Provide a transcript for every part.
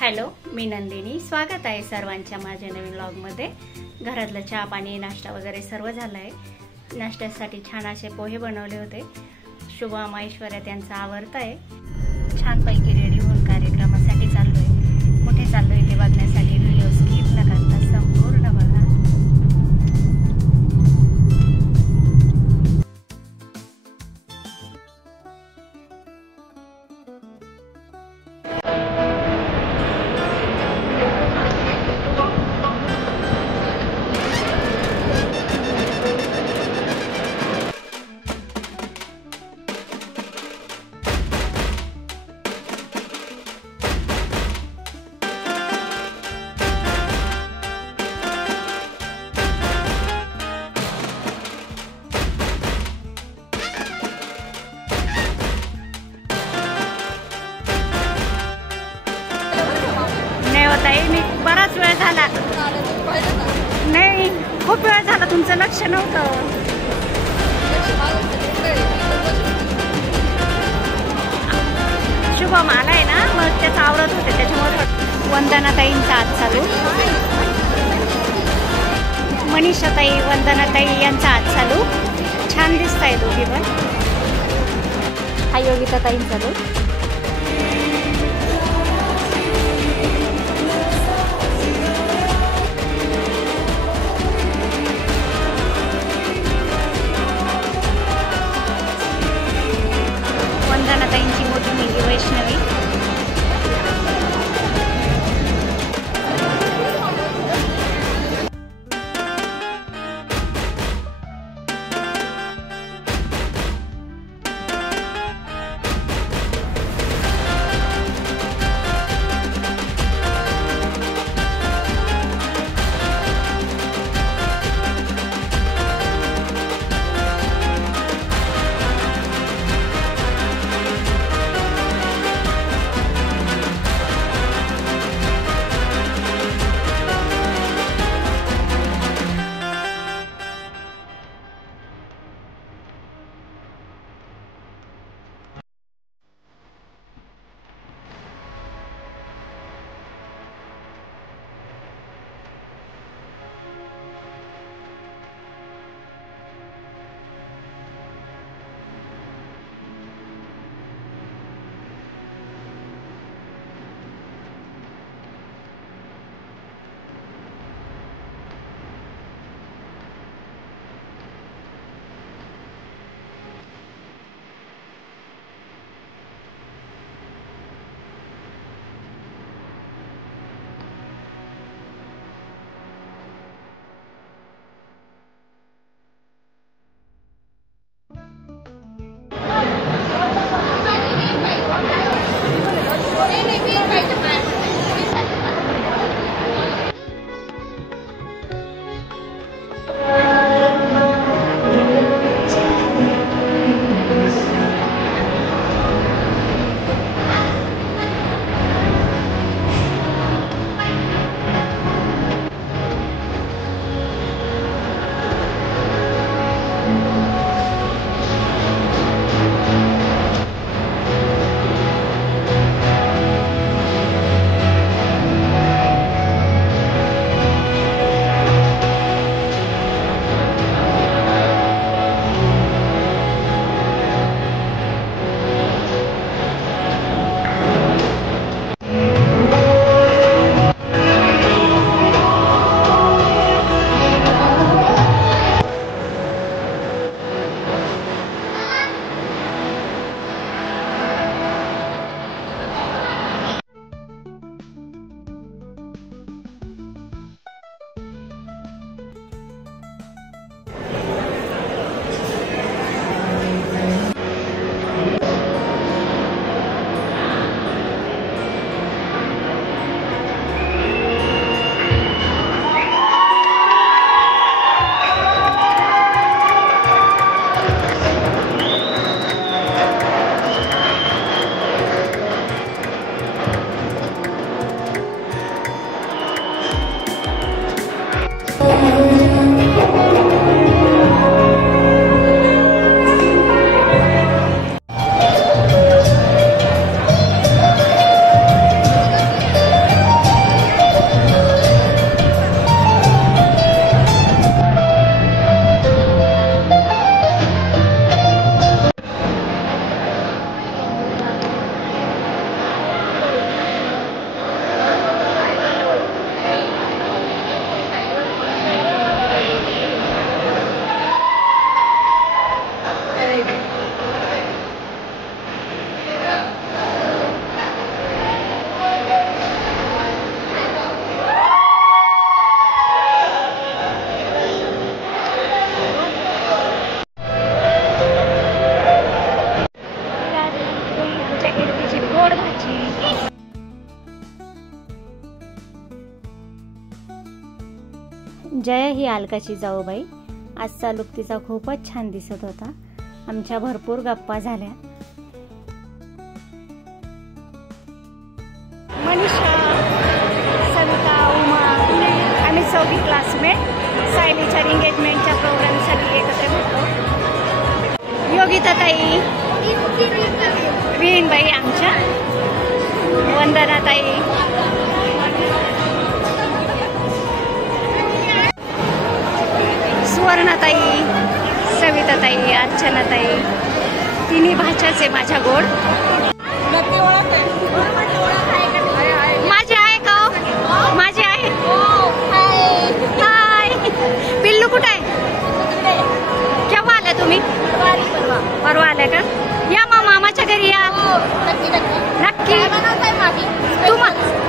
Hello, मी नंदिनी। स्वागत आहे सर्वांच्या माझ्या नवीन व्लॉगमध्ये। घरातलं चहा पाणी नाश्ता वगैरे सर्व झाला आहे। नाश्त्यासाठी छान असे पोहे बनवले होते। शुभम ऐश्वर्या त्यांचा आवडता आहे। छानपैकी रेडी होऊन कार्यक्रमासाठी चाललोय। कुठे चाललोय ते बघण्यासाठी व्हिडिओ स्किप न करता संपूर्ण बघा। मी बराच वेळ झाला नाही, खूप वेळ झाला तुमचं लक्ष नव्हतं। शुभम आलाय ना, मग त्याचं आवरत होते त्याच्यामुळे। वंदनाताईंचा आज चालू, मनीषाताई वंदनाताई यांचा आज चालू। छान दिसत आहे दोघी पण। हा योगिताताई चालू। वंदनाताईंची मोठी मुलगी वैष्णवी। जया ही अलकाची जाऊबाई. आजचा लुक तिचा खूपच छान दिसत होता. आमच्या भरपूर गप्पा झाल्या. मनीषा, सविता, उमा, आम्ही चौघी क्लासमेट सायलीच्या एंगेजमेंटच्या प्रोग्रामसाठी एकत्र भेटतो. योगिता ताई, विहीनबाई आमच्या, वंदना ताई, सुवर्णाताई, सविताताई, अर्चनाताई, तिन्ही भाच्याचे माझ्या गोड. माझी आहे का? माझी आहे. हाय. पिल्लू कुठे आहे? केव्हा आल्या तुम्ही? परवा आल्या का? या मग मामाच्या घरी या. नक्की.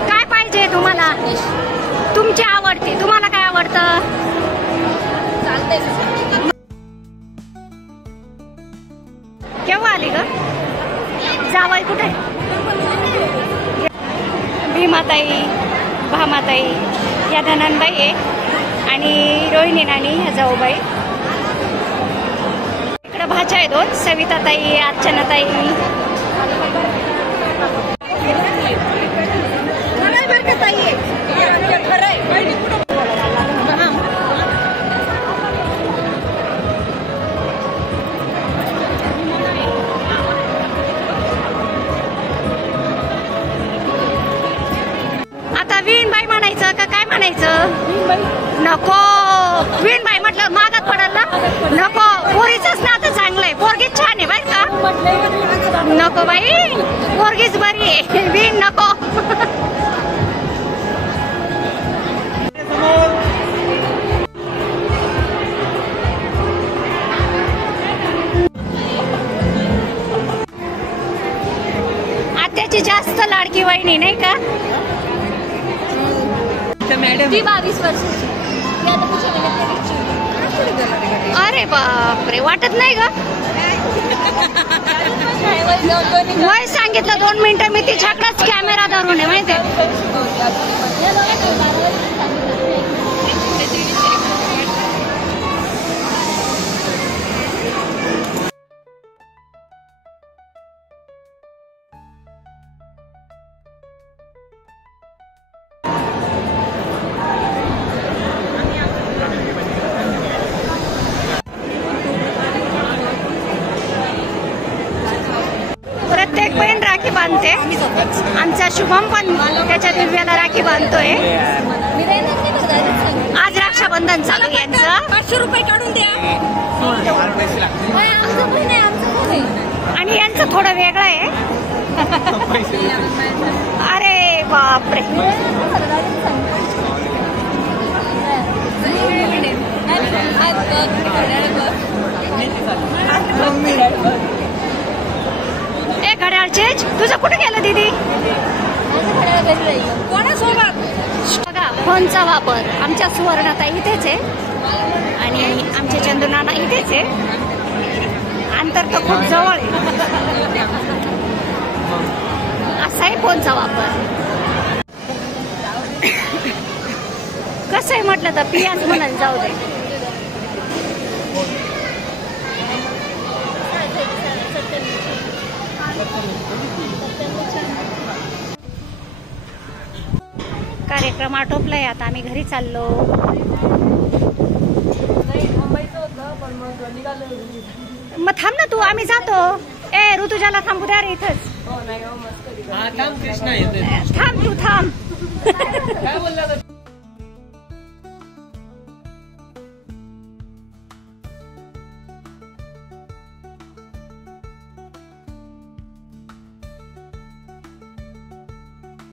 काय पाहिजे तुम्हाला? तुमची आवडते. तुम्हाला काय आवडतं? केव्हा आली ग? जावई कुठे? भीमाताई, भामाताई या धनंबाई आहे आणि रोहिणी नानी ह्या जाऊबाई. इकडे भाच्या आहे दोन, सविताताई, अर्चनाताई. विणबाई म्हणायचं का काय म्हणायचं? नको. विणबाई म्हटलं मागात पडाल ना. नको. पोरीच नातं चांगलंय. पोरगीच छान आहे बरं का. नको बाई, पोरगीच बरी आहे. विण नको. आत्याची जास्त लाडकी वहिनी नाही का? ती 22 वर्षाची. अरे बापरे, वाटत नाही ग. वय सांगितलं 2 मिनिटं. मी तिच्याकडेच कॅमेरा धरून आहे माहिती. प्रत्येक बहीण राखी बांधते. आमचा शुभम पण त्याच्या दिव्याला राखी बांधतोय. आज रक्षाबंधन चालू यांचं. 500 रुपये काढून द्या. आणि यांचं थोडं वेगळं आहे. अरे बापरे. घड्याळचेच तुझं कुठे गेलं दीदी? कोणासोबत? बघा, फोनचा वापर. आमच्या सुवर्णाताई इथेच आहे आणि आमचे चंदुनाना इथेच आहे. अंतर तर खूप जवळ आहे. असा आहे फोनचा वापर. कसं आहे म्हटलं तर पियाच म्हणाल जाऊ दे. कार्यक्रम आटोपलाय. आता आम्ही घरी चाललो. मग थांब ना तू, आम्ही जातो. ऋतुजाला थांबू द्या रे इथंच. थांब तू, थांब.